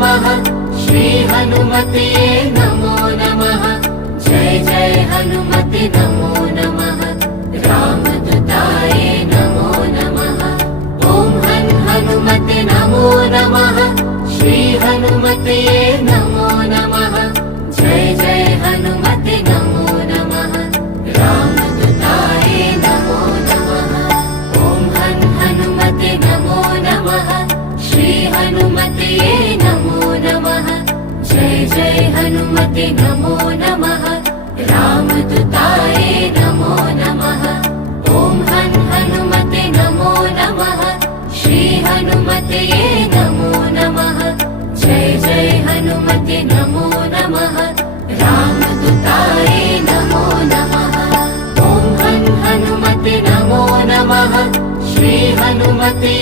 नमः श्री हनुमते नमो नमः जय जय हनुमते नमो नमः रामदूताय नमो नमः ॐ हनुमते नमो नमः श्री हनुमते नमो नमः जय जय हनुमते नमो नमः रामदूताय नमो नमः ॐ हनुमते नमो नमः श्री हनुमते नमो नमः जय जय हनुमते नमो नमः रामदूताय नमो नमः ॐ हनुमते नमो नमः श्री हनुमते नमो नमः जय जय हनुमते नमो नमः रामदूताय नमो नमः ॐ हनुमते नमो नमः श्री हनुमते